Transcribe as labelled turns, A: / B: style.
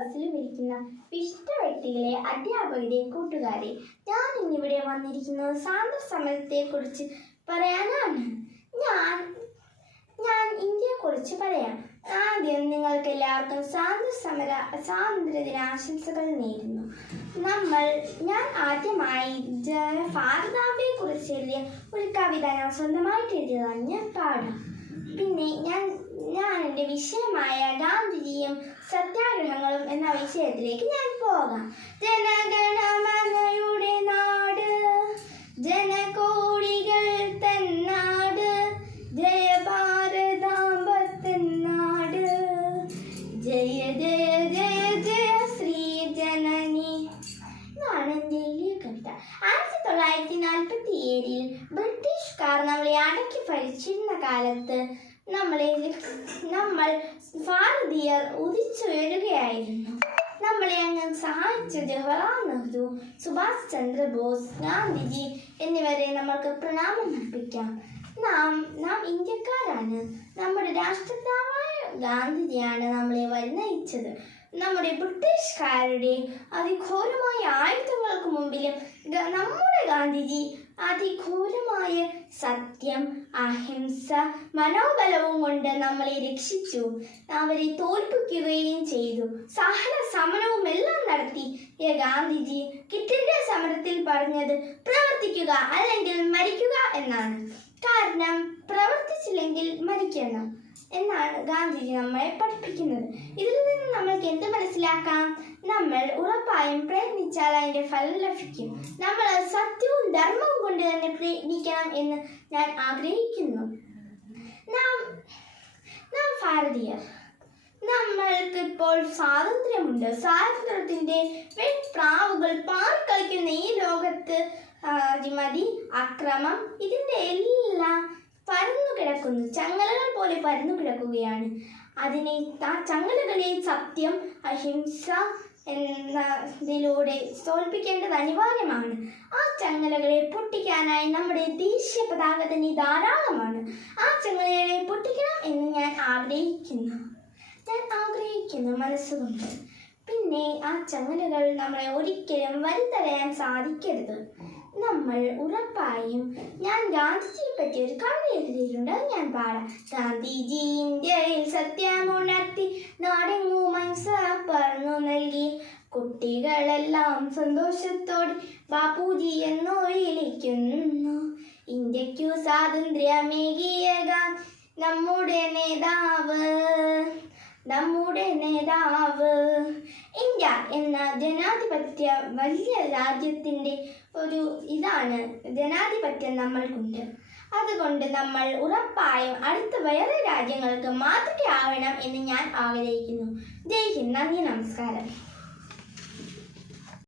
A: ക്ലാസ്സിലും ഇരിക്കുന്ന വിശിഷ്ട വ്യക്തികളെ അധ്യാപകരെ കൂട്ടുകാരെ ഞാൻ ഇന്നിവിടെ വന്നിരിക്കുന്നത് സ്വാതന്ത്ര്യ സമരത്തെക്കുറിച്ച് പറയാനാണ്. ഞാൻ ഞാൻ ഇന്ത്യയെ കുറിച്ച് പറയാം. ആദ്യം നിങ്ങൾക്ക് എല്ലാവർക്കും സ്വാതന്ത്ര്യ സമര സ്വാതന്ത്ര്യ ദിനാശംസകൾ നേരുന്നു. നമ്മൾ ഞാൻ ആദ്യമായി ഭാരതാംബയെ കുറിച്ച് എഴുതിയ ഒരു കവിത ഞാൻ സ്വന്തമായിട്ട് എഴുതിയതാണ് ഞാൻ പാടാം. പിന്നെ ഞാൻ ഞാൻ എന്റെ വിഷയമായ ഗാന്ധിജിയും സത്യാഗ്രഹങ്ങളും എന്ന വിഷയത്തിലേക്ക് ഞാൻ പോകാം. ജനഗണമനയുടെ നാട് ജനകോടികൾ തന്നാട് ജയ നാട്. ജയ ജയ ജയ ജയ ശ്രീ ജനനി. ഇതാണ് എന്റെ എളിയ കവിത. ആയിരത്തി തൊള്ളായിരത്തി നാൽപ്പത്തി ഏഴിൽ ബ്രിട്ടീഷുകാർ നമ്മളെ അടക്കി ഭരിച്ചിരുന്ന കാലത്ത് നമ്മളെ നമ്മൾ ഭാരതീയർ ഉദിച്ചുയരുകയായിരുന്നു നമ്മളെ അങ്ങനെ സഹായിച്ച ജവഹർലാൽ നെഹ്റു സുഭാഷ് ചന്ദ്രബോസ് ഗാന്ധിജി എന്നിവരെ നമ്മൾക്ക് പ്രണാമം അർപ്പിക്കാം. നാം നാം ഇന്ത്യക്കാരാണ്. നമ്മുടെ രാഷ്ട്രപിതാവായ ഗാന്ധിജിയാണ് നമ്മളെ വഴി നയിച്ചത് നമ്മുടെ ബ്രിട്ടീഷുകാരുടെ അതിഘോരമായ ആയുധങ്ങൾക്ക് മുമ്പിലും നമ്മുടെ ഗാന്ധിജി. അതിഘോരമായ സത്യം അഹിംസ മനോബലവും കൊണ്ട് നമ്മളെ രക്ഷിച്ചു. അവരെ തോൽപ്പിക്കുകയും ചെയ്തു. സഹന സമരവും എല്ലാം നടത്തി. ഗാന്ധിജി കിറ്റിന്റെ സമരത്തിൽ പറഞ്ഞത് പ്രവർത്തിക്കുക അല്ലെങ്കിൽ മരിക്കുക എന്നാണ്. കാരണം പ്രവർത്തിച്ചില്ലെങ്കിൽ മരിക്കണം എന്നാണ് ഗാന്ധിജി നമ്മളെ പഠിപ്പിക്കുന്നത്. ഇതിൽ നിന്ന് നമ്മൾക്ക് എന്ത് മനസ്സിലാക്കാം നമ്മൾ ഉറപ്പായും പ്രയത്നിച്ചാൽ അതിന്റെ ഫലം ലഭിക്കും. നമ്മൾ സത്യവും ധർമ്മവും കൊണ്ട് തന്നെ പ്രയത്നിക്കണം എന്ന് ഞാൻ ആഗ്രഹിക്കുന്നു. നാം നാം ഭാരതീയർ. നമ്മൾക്ക് ഇപ്പോൾ സ്വാതന്ത്ര്യമുണ്ട്. സ്വാതന്ത്ര്യത്തിന്റെ വെൺപ്രാവുകൾ പാർക്കളിക്കുന്ന ഈ ലോകത്ത് അതിമതി അക്രമം ഇതിന്റെ എല്ലാം പരന്നു കിടക്കുന്നു ചങ്ങലകൾ പോലെ പരന്നു കിടക്കുകയാണ് അതിനെ ആ ചങ്ങലകളെ സത്യം അഹിംസ എന്നതിലൂടെ തോൽപ്പിക്കേണ്ടത് അനിവാര്യമാണ്. ആ ചങ്ങലകളെ പൊട്ടിക്കാനായി നമ്മുടെ ദേശീയ പതാക തന്നെ ധാരാളമാണ്. ആ ചങ്ങലകളെ പൊട്ടിക്കണം എന്ന് ഞാൻ ആഗ്രഹിക്കുന്നു. ഞാൻ ആഗ്രഹിക്കുന്നു മനസ്സുകൊണ്ട്. പിന്നെ ആ ചങ്ങലകൾ നമ്മളെ ഒരിക്കലും വലിത്തടയാൻ സാധിക്കരുത്. നമ്മൾ ഉറപ്പായും ഞാൻ ഗാന്ധിജിയെ പറ്റി ഒരു കവിത എഴുതിയിട്ടുണ്ട്. ഞാൻ പാടാം. ഗാന്ധിജി ഇന്ത്യയിൽ സത്യമുണർത്തി നാടെങ്ങും അഹിംസ പറഞ്ഞു നൽകി. കുട്ടികളെല്ലാം സന്തോഷത്തോടെ ബാപ്പുജി എന്ന് വിളിക്കുന്നു ഇന്ത്യക്കു സ്വാതന്ത്ര്യമേകിയ നമ്മുടെ നേതാവ് നമ്മുടെ നേതാവ്. ഇന്ത്യ എന്ന ജനാധിപത്യ വലിയ രാജ്യത്തിന്റെ ഒരു ഇതാണ് ജനാധിപത്യം നമ്മൾക്കുണ്ട്. അതുകൊണ്ട് നമ്മൾ ഉറപ്പായും അടുത്ത വേറെ രാജ്യങ്ങൾക്ക് മാതൃകയാവണം എന്ന് ഞാൻ ആഗ്രഹിക്കുന്നു. ജയ് ഹിന്ദ്. നന്ദി നമസ്കാരം.